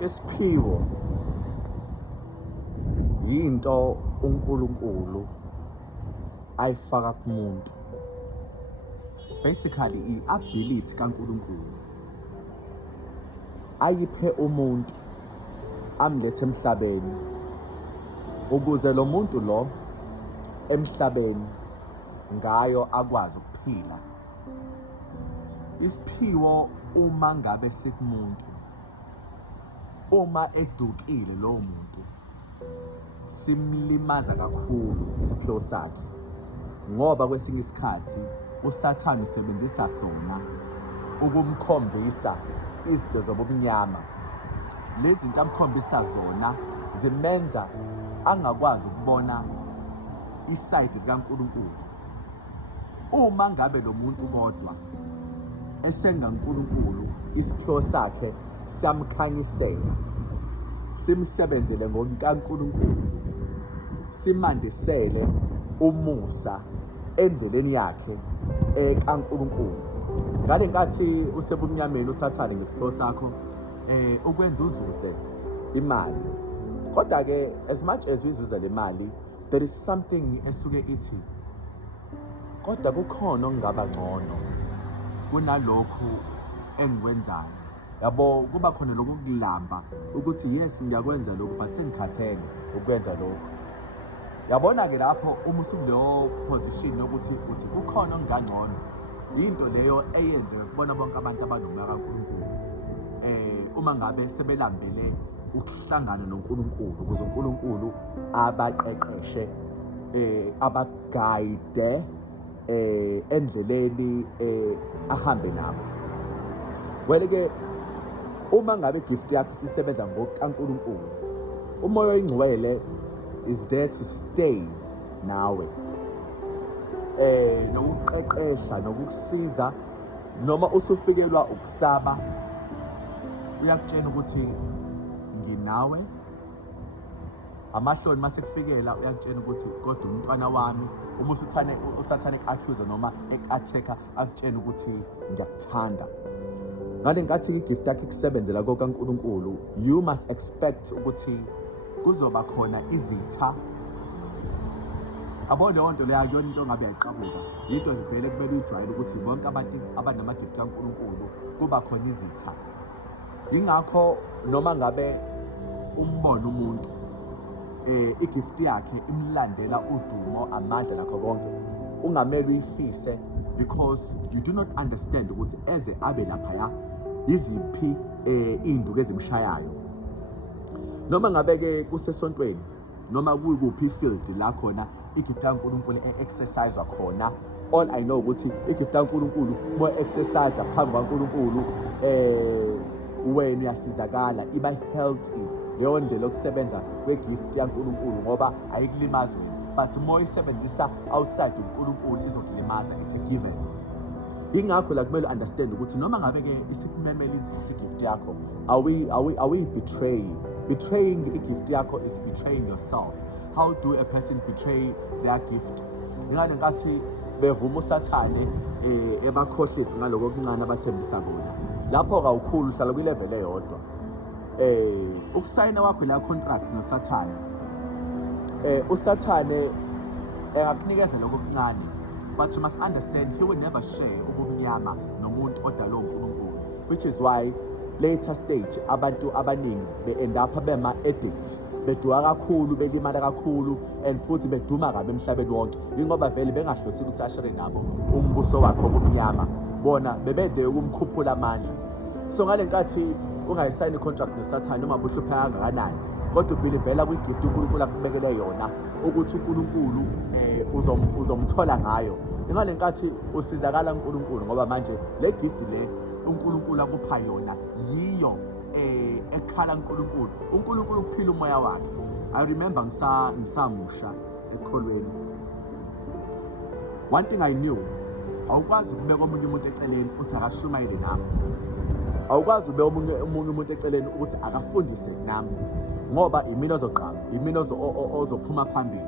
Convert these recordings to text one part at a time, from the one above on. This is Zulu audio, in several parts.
Isiphiwo yinto uNkulunkulu ayifaka kumuntu. Basically i-ability kaNkulunkulu ayiphe umuntu amlethe emhlabeni ukuze lo muntu lo emhlabeni ngayo akwazi ukuphila. Isiphiwo uma ngabe sikumuntu, uma edukile lowo muntu simlimaza kakhulu isiphiwo sakhe, ngoba kwesinye isikhathi uSathane usebenzisa sona ukumkhombisa izinto zobumnyama. Lezi zinto amkhombisa zona zimenza angakwazi ukubona isayidi likaNkulunkulu. Uma ngabe lo muntu kodwa esengaNkulunkulu, isiphiwo sakhe siyamkhanyisela, simsebenzele ngokuNkulunkulu, simandisele umusa endleleni yakhe kaNkulunkulu. Ngale nkathi usebumnyameni uSathane ngesiphiwo sakho ukwenza uzuze imali. Kodwa ke as much as uyizuza le mali, there is something esuke ithi kodwa kukhona okungaba ngcono kunalokhu engikwenzayo. Yabo, kuba khona lokho kulamba ukuthi yes ngiyakwenza lokho but sengikhathele ukwenza lokho. Yabona ke lapho uma usukuleyo position yokuthi uthi kukhona okungangcono, into leyo eyenzeka kubona bonke abantu abanomoya kaNkulunkulu. Uma ngabe sebelambele ukuhlangana noNkulunkulu ukuze uNkulunkulu abaqeqeshe, abaguide endleleni ahambe nabo. Well-ke uma ngabe igift yakho sisebenza ngokuNkulunkulu, umoya oyingcwele is there to stay nawe, nokuqeqesha nokukusiza noma usufikelwa ukusaba, uyakutshela ukuthi nginawe. Amahloni mase kufikela uyakutshela ukuthi kodwa umntwana wami. Uma uSathane ek-accuse noma ek-attack akutshela ukuthi ngiyakuthanda. Ngale nkathi igift yakhe ikusebenzela kokaNkulunkulu, you must expect ukuthi kuzoba khona izitha. Abo leyo nto leyo akuyona into ngabe yayiqabuka, yinto nje vele kumele uyijwayele ukuthi bonke abantu abanama-gift kaNkulunkulu kuba khona izitha. Yingakho noma ngabe umbona umuntu igift yakhe imlandela udumo, amandla nakho konke, ungamele uyifise, because you do not understand ukuthi eze abe laphaya iziphi induku ezimshayayo. Noma ngabe-ke kusesontweni noma kuyikuphi ifield la khona igift kaNkulunkulu e-exercisewa khona, all I know ukuthi igift kaNkulunkulu mo-exercise phambi kwaNkulunkulu wena uyasizakala, iba healthy leyo ndlela yokusebenza kwegift yaNkulunkulu, ngoba ayikulimazi wena, but moyisebenzisa outside uNkulunkulu izokulimaza. It's a given. Yingakho la kumele understand ukuthi noma ngabe-ke isikumemela izithi igift yakho, are we betraying igift yakho is betraying yourself. How do a person betray their gift? Ngale nkathi bevuma uSathane ebakhohlisa ngaloko okuncane abathembisa kona, lapho kawukhulu uhlala kwilevel eyodwa. Ukusayina wakho la contract noSathane, uSathane engakunikeza lokho okuncane, but you must understand he will never share ubumnyama nomuntu odalwe uNkulunkulu, which is why later stage abantu abaningi be-end up bema-addicts, bedua kakhulu, belimala kakhulu, and futhi beduma kabi emhlabeni wonke. Yingoba vele bengahlosile ukuthi ashere nabo umbuso wakho obumnyama, bona bebede ukumkhuphula amandla. So ngale nkathi ungayisayini i-contract noSathane noma buhlupheka kangakanani, kodwa ubelivela kwigift uNkulunkulu akubekele yona ukuthi uNkulunkulu uzomthola ngayo. Ngale nkathi usizakala uNkulunkulu ngoba manje le gift le uNkulunkulu akupha yona yiyo ekhala uNkulunkulu kuphila umoya wakhe. I remember ngisamusha ekholweni, one thing I knew, awukwazi ukubeka omunye umuntu eceleni uthi akashumayele nami, awukwazi ukubeka omunye umuntu eceleni ukuthi akafundise nami, ngoba imina ozoqala, imina ozophuma phambili.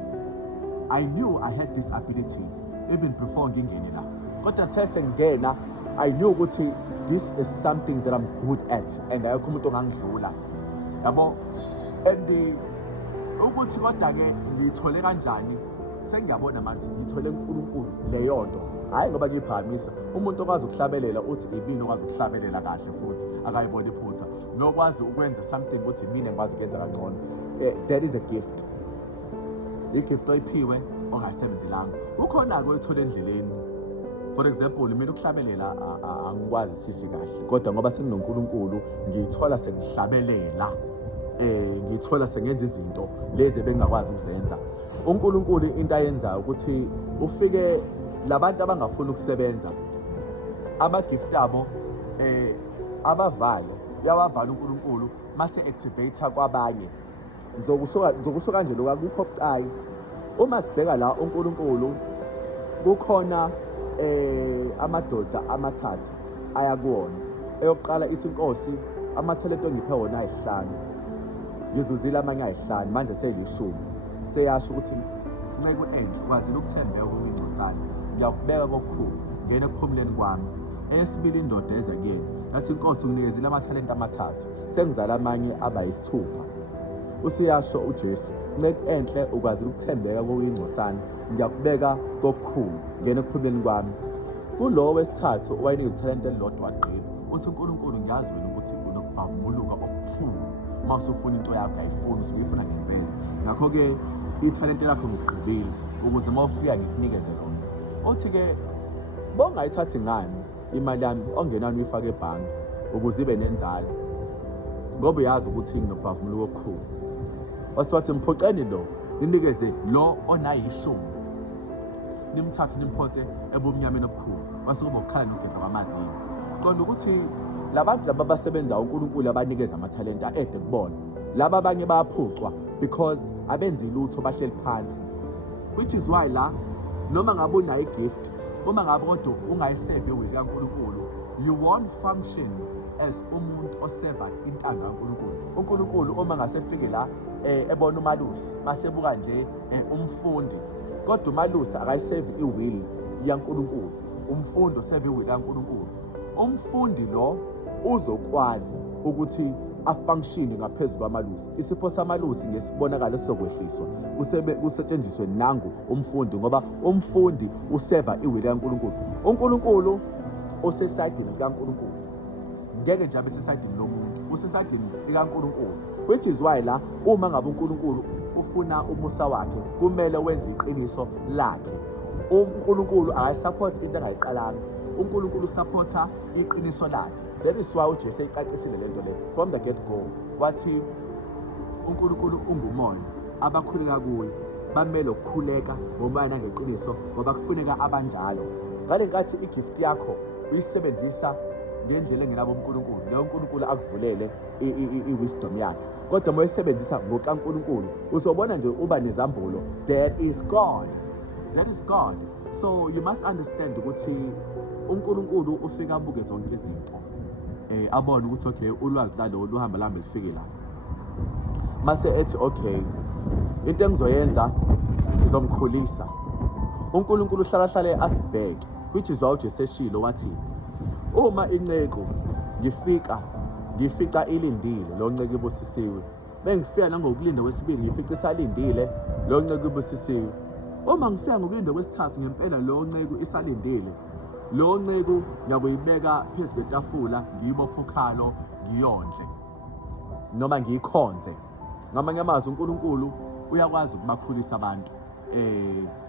I knew I had this ability even before ngingene la, kodwa nithe sengena I knew ukuthi this is something that I'm good at and ayikho umuntu ongangidlula. yabo. And ukuthi kodwa-ke ngiyithole kanjani, sengiyabona manje ngithole uNkulunkulu leyo nto, hhayi ngoba ngiyiphakamisa. Umuntu okwazi ukuhlabelela uthi ibini okwazi ukuhlabelela kahle futhi akayibona iphutha, nokwazi ukwenza something ukuthi mina ngikwazi ukuyenza kangcono. That is a gift, i-gift oyiphiwe ongayisebenzelanga. Ukhona-ke oyithola endleleni. For example, mina ukuhlabelela angikwazi sisi kahle, kodwa ngoba senginoNkulunkulu ngiyithola sengihlabelela, ngithola sengenza izinto lezi ebengingakwazi ukuzenza. uNkulunkulu into ayenzayo ukuthi ufike labantu abangafuni ukusebenza, ama-gift abo abavale, uyawavala uNkulunkulu mase activate kwabanye. Ngizokusho kanje lokho akukho obucayi. Uma sibheka la uNkulunkulu, kukhona amadoda amathathu aya kuwona. Eyokuqala ithi iNkosi, amathalente ongiphe wona ayisihlanu, ngizuzile amanye ayisihlanu, manje seyilishumi. Seyasho ukuthi nceke enhle, kwazile ukuthembeka kwingcosana, ngiyakubeka kokukhulu, ngena ekuphumuleni kwami. Eyesibili indoda eza kuyena, ngathi iNkosi unginikezile amathalente amathathu, sengizala amanye abayisithupha. Usiyasho uJesu, nceke enhle, ukwazile ukuthembeka kwingcosana, ngiyakubeka kokukhulu, ngena ekuphumuleni kwami. Kulo wesithathu owayenikeza ithalente elilodwa wagqiba, uthi uNkulunkulu, ngiyazi wena ukuthi unokubhavumuluka okukhulu. Uma usufuna into yakho ayifuni, usuyifuna ngempela. Ngakho-ke ithalente lakho ngikugqibile ukuze uma ufika ngikunikeze lona. Uthi-ke bongayithathi ngani imali yami ongenani uyifake ebhange ukuze ibe nenzalo, ngoba uyazi ukuthi nginokubhavumuluka okukhulu. Wasiwathi mphoqeni lo, ninikeze lo onayishumi, nimthathe nimphothe ebumnyameni obukhulu, base kuba ukukhala nokugedla kwamazinyo. Qonda ukuthi labantu laba abasebenza uNkulunkulu abanikeza amathalente ede kubona, laba abanye bayaphucwa because abenzi lutho, bahleli phansi. Which is why la noma ngabe unayo igift, uma ngabe kodwa ungayisevi iwili kaNkulunkulu, you won't function as umuntu oseva intando kaNkulunkulu. uNkulunkulu uma ngasefike la ebona uMalusi masebuka nje umfundi, kodwa uMalusi akayisevi iwili yaNkulunkulu, umfundi oseva iwili kaNkulunkulu. Umfundi lo uzokwazi ukuthi afunctione ngaphezulu kwamalusi. Isipho samalusi ngesibonakalo sizokwehliswa, kusetshenziswe nangu umfundi, ngoba umfundi useva iwili kaNkulunkulu. uNkulunkulu usesayidini likaNkulunkulu, ngeke nje abe sesayidini lomuntu, usesayidini likaNkulunkulu. Which is why la uma ngabe uNkulunkulu ufuna umusa wakhe, kumele wenze iqiniso lakhe. uNkulunkulu akayisupport into engayiqalanga, uNkulunkulu supporta iqiniso lakhe. That is why uJesu eyicacisile lento le from the get go, wathi uNkulunkulu ungumoya, abakhuleka kuye bamele ukukhuleka ngomoya nangeqiniso, ngoba kufuneka abanjalo. Ngale nkathi igift yakho uyisebenzisa ngendlela engenabo uNkulunkulu, leyo uNkulunkulu akuvulele i-wisdom yakhe. Kodwa uma uyisebenzisa ngokaNkulunkulu, uzobona nje uba nezambulo. That is God. That is God. So you must understand ukuthi uNkulunkulu ufika abuke zonke izinto, abone ukuthi okay, ulwazi lalo luhamba lambe lifike la. Mase ethi okay, into engizoyenza ngizomkhulisa. uNkulunkulu uhlala asibheke, which is why uJesu eshilo wathi, uma inceku ngifica ilindile, lo nceke ibusisiwe. Bengifika nangokulinda kwesibili, ngifica isalindile, lo nceke ibusisiwe. Uma ngifika ngokulinda kwesithathu, ngempela lo nceke isalindile, lo nceke ngiyakuyibeka phezu kwetafula, ngiyibophe ukhalo, ngiyondle noma ngiyikhonze. Ngamanye amazwi uNkulunkulu uyakwazi ukubakhulisa abantu,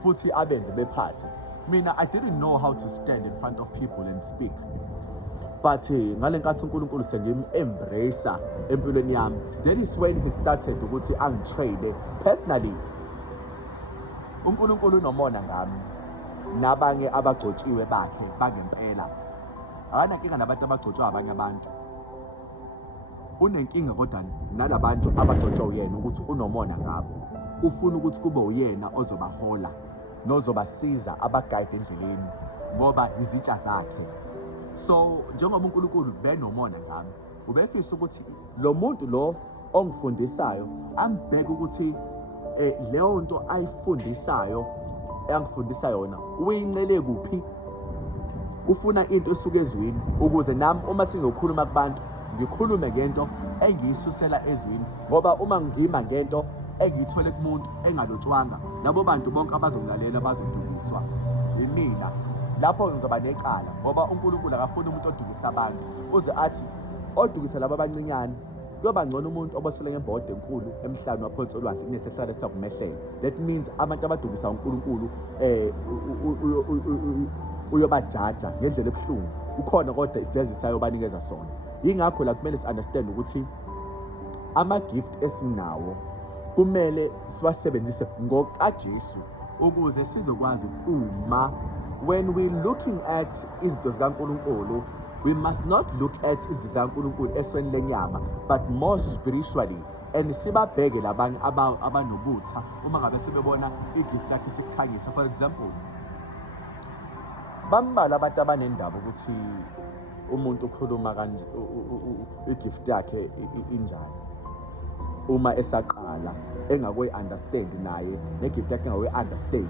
futhi abenze bephathe. Mina I didn't know how to stand in front of people and speak, but ngale nkathi uNkulunkulu sengim-embrace empilweni yami, that is when he started ukuthi angitrade personally. uNkulunkulu unomona ngami nabanye abagcotshiwe bakhe bangempela. Akanankinga nabantu abagcotshwa abanye abantu, unenkinga kodwa nalabantu abagcotshwa uyena, ukuthi unomona ngabo. Ufuna ukuthi kube uyena ozobahola nozobasiza abagayide endleleni, ngoba izitsha zakhe. So njengoba uNkulunkulu benomona ngami, ubefisa ukuthi lo muntu lo ongifundisayo ambheke ukuthi leyo nto ayifundisayo, engifundisa yona, uyincele kuphi. Ufuna into esuka ezwini ukuze nami uma singokhuluma kubantu ngikhulume ngento engiyisusela ezweni, ngoba uma ngima ngento engiyithole kumuntu engalotshwanga, labo bantu bonke abazongilalela bazodukiswa yimina. Lapho ngizoba necala, ngoba uNkulunkulu akafuni umuntu odukisa abantu, uze athi odukisa laba abancinyane kuyoba ngcono umuntu obosele ngebhodo enkulu emhlane waphansi olwandle kunesehlala siyakumehlela. That means abantu abadukisa uNkulunkulu uyobajaja ngendlela ebuhlungu. Kukhona kodwa isijeziso ayobanikeza sona. Yingakho la kumele si-understand ukuthi ama-gift esinawo kumele siwasebenzise ngokaJesu ukuze sizokwazi uma when we looking at izinto zikaNkulunkulu, we must not look at izinto zikaNkulunkulu esweni lenyama, but more spiritually, and sibabheke labanye abanobutha uma ngabe sebebona igift yakhe sikukhanyisa. For example, bambalwa abantu abanendaba ukuthi umuntu ukhuluma kanje igift yakhe injani uma esaqala engakwe-understand naye negift yakhe engakwe-understand.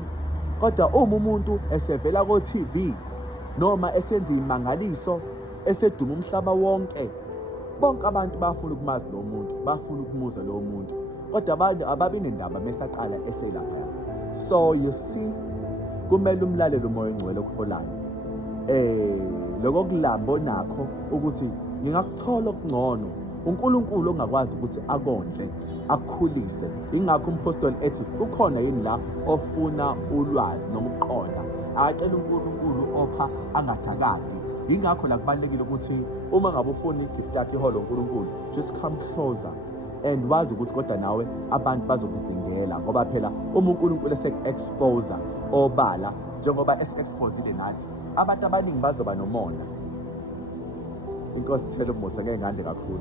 Kodwa uma umuntu esevela ko-TV noma esenza imangaliso eseduma umhlaba wonke, bonke abantu bafuna ukumazi lo muntu, bafuna ukumuzwa lo muntu, kodwa abantu ababi nendaba mesaqala eselapha. So you see, kumele umlalelo umoya engcwele okuholayo lokho kulambo nakho ukuthi ngingakuthola okungcono uNkulunkulu ongakwazi ukuthi akondle akukhulise. Ingakho umpostoli ethi kukhona yini la ofuna ulwazi noma ukuqonda, akacela uNkulunkulu opha angathakati. Ingakho la kubalulekile ukuthi uma ngabe ufuna igift yakhe iholo uNkulunkulu, just come closer and wazi ukuthi kodwa nawe abantu bazokuzingela, ngoba phela uma uNkulunkulu esek-exposer obala njengoba esi-exposile nathi, abantu abaningi bazoba nomona. Inkosi ithele umusa ngengande kakhulu.